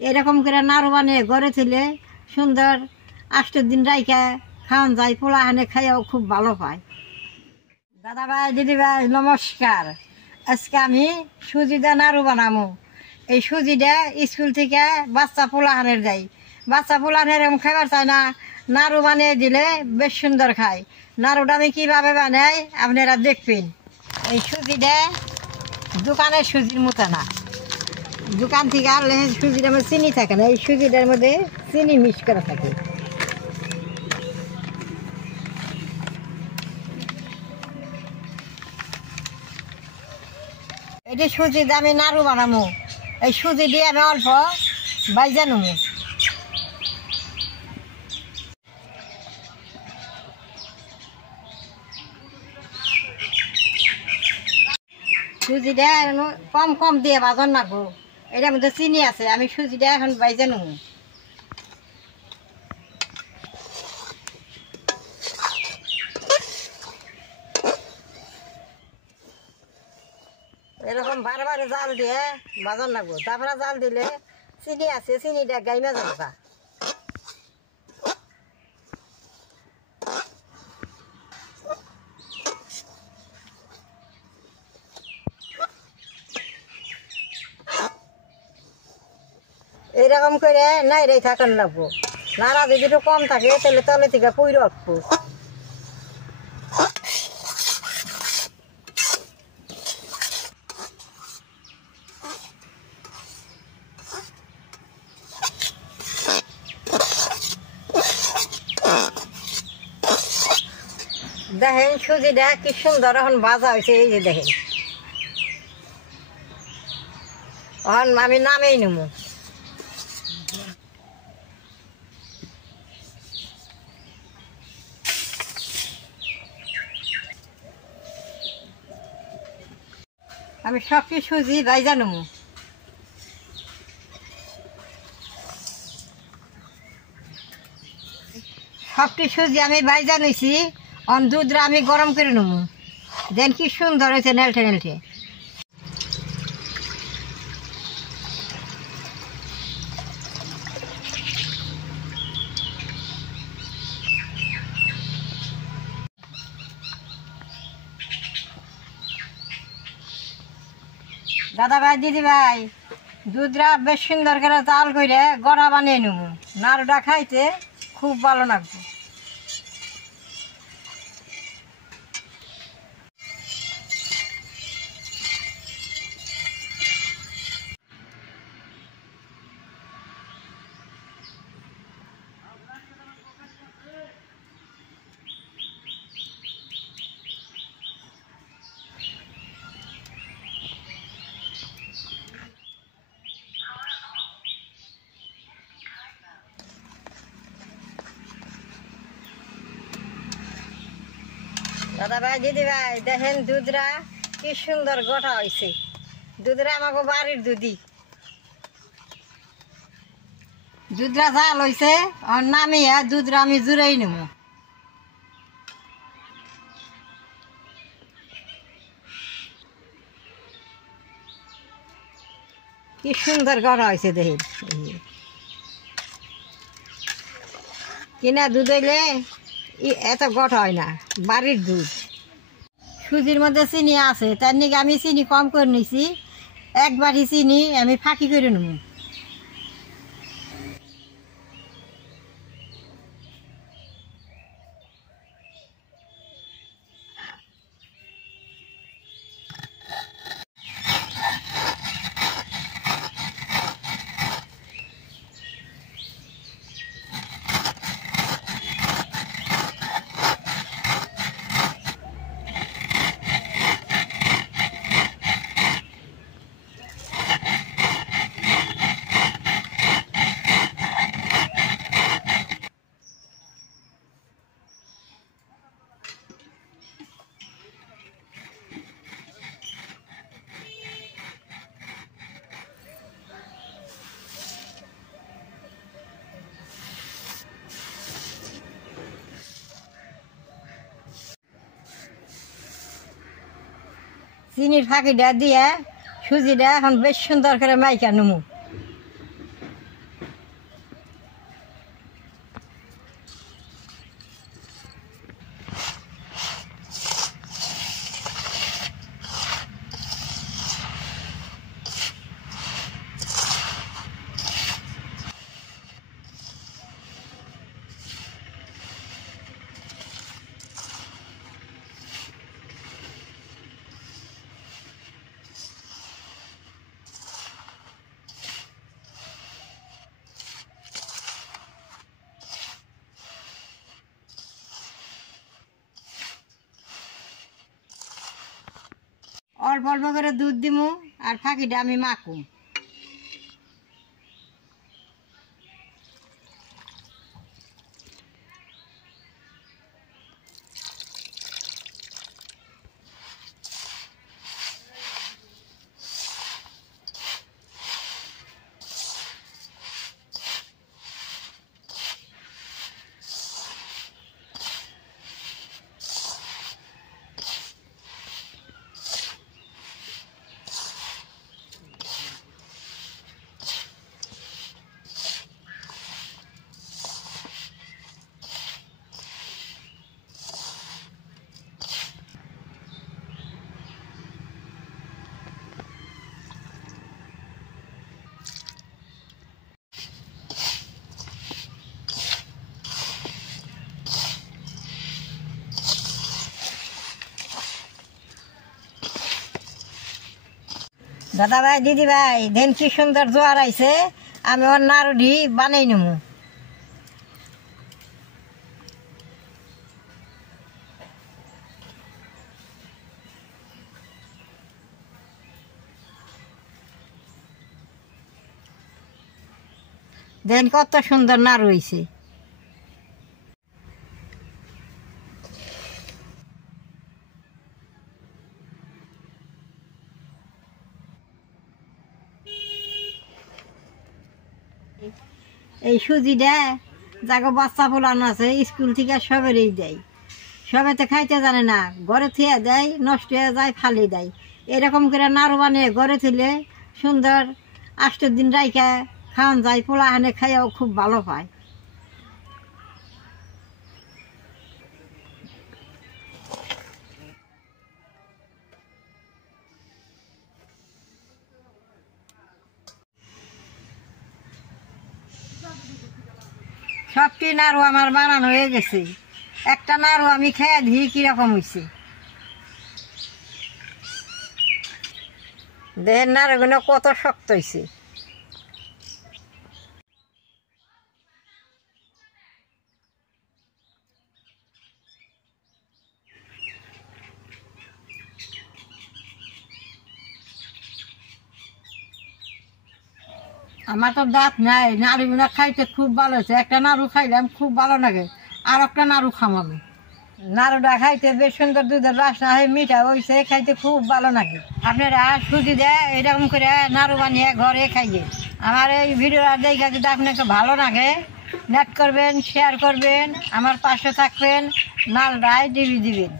এরকম করে নাড়ু বানিয়ে ঘরে ছিলে সুন্দর 8 দিন রাইখা খাওয়ান যায়, পোলা হানে খাইয়াও খুব ভালো পায়। দাদা ভাই দিদি ভাই নমস্কার। আজকে আমি সুজি দিয়ে নাড়ু বানাবো। এই সুজিটা স্কুল থেকে বাচ্চা পোলাহানের যাই, বাচ্চা পোলাহানের এরকম খাবার চায় না, নাড়ু বানিয়ে দিলে বেশ সুন্দর খায়। নাড়ুটা আমি কীভাবে বানাই আপনারা দেখবেন। এই সুজিটা দোকানের সুজির মতো না, দোকান থেকে আনলে সুজিটার মধ্যে চিনি থাকে না, এই সুজিটার মধ্যে চিনি মিক্স করা থাকে। এটি সুজি দিয়ে আমি নাড়ু বানাবো। এই সুজি দিয়ে আমি অল্প বাইজা নেবো। সুজিটা কম কম দিয়ে বাজন নাগো, এটার মধ্যে চিনি আছে। আমি সুজিটা এখন বাইজা নেবো। এরকম বারবার জাল দিয়ে বাজন নাগো, তারপরে জাল দিলে চিনি আছে, চিনিটা গাইমা যাবা। এইরকম করে নাইড়াই থাকান লাগবো, নাড়া যদি একটু কম থাকে তাহলে তলে থেকে পুই রাখবো। দেখেন সুজিটা কি সুন্দর এখন ভাজা হয়েছে, এই যে দেখেন। এখন আমি নামেই নেবো। আমি সব কিছু সুজি ভাইজা নেবো। সবটি সুজি আমি ভাইজা নিছি, অন দুধটা আমি গরম করে নেবো। দেন কি সুন্দর হয়েছে নেলটে নেলটে। দাদা ভাই দিদি ভাই দুধটা বেশ সুন্দর করে জাল করে গড়া বানিয়ে নেব। নাড়ুটা খাইতে খুব ভালো লাগবে। দাদা ভাই দিদি ভাই দেখেন দুধরা কি সুন্দর গোটা হয়েছে। দুধরা আমাকে বাড়ির দুধি, দুধরা জাল হয়েছে। আর নামিয়ে দুধরা আমি জুড়াই নেব। কি সুন্দর গড়া হয়েছে দেখেন। কিনা দুধ হইলে এত গঠা হয় না, বাড়ির দুধ। সুজির মধ্যে চিনি আছে, তার নিকে আমি চিনি কম করে নিছি। একবারই চিনি আমি ফাঁকি করে নেব। চিনির ফাঁকিটা দিয়ে সুজিটা এখন বেশ সুন্দর করে মাইকা নেবো। অল্প অল্প করে দুধ দিমু আর ফাঁকিটা আমি মাখুম। দাদা ভাই দিদি ভাই দেন কি সুন্দর জোয়ার আইছে, আমি ওর নাড়ুডি বানাই নেবো। দেন কত সুন্দর নাড়ু হইছে। এই সুজিটা যাকে বাচ্চা পোলানো আছে স্কুল থেকে সবেরই দেয়, সবে তো খাইতে জানে না, ঘরে থুয়ে দেয়, নষ্ট হয়ে যায়, ফালি দেয়। এরকম করে নাড়ু বানিয়ে ঘরে তুলে সুন্দর 8 দিন রাইখা খাওয়ান যায়, পোলা হানে খাইয়াও খুব ভালো পায়। সবটি নাড়ু আমার বানানো হয়ে গেছে। একটা নাড়ু আমি খেয়ে দিই কিরকম হয়েছে। দেহের নাড়ুগুলো কত শক্ত হয়েছে। আমার তো দাঁত নাই, নাড়ুগুলো খাইতে খুব ভালো হয়েছে। একটা নাড়ু খাইলাম খুব ভালো লাগে, আর একটা নাড়ু খামাবে। নাড়ুটা খাইতে বেশ সুন্দর, দুধের বাসনা হয়ে মিঠা হয়েছে, খাইতে খুব ভালো লাগে। আপনারা সুজি দেয় এরকম করে নাড়ু বানিয়ে ঘরে খাইয়ে। আমার এই ভিডিওটা দেখে যদি আপনাকে ভালো লাগে, নেট করবেন, শেয়ার করবেন, আমার পাশে থাকবেন, নালটায় দিবেন।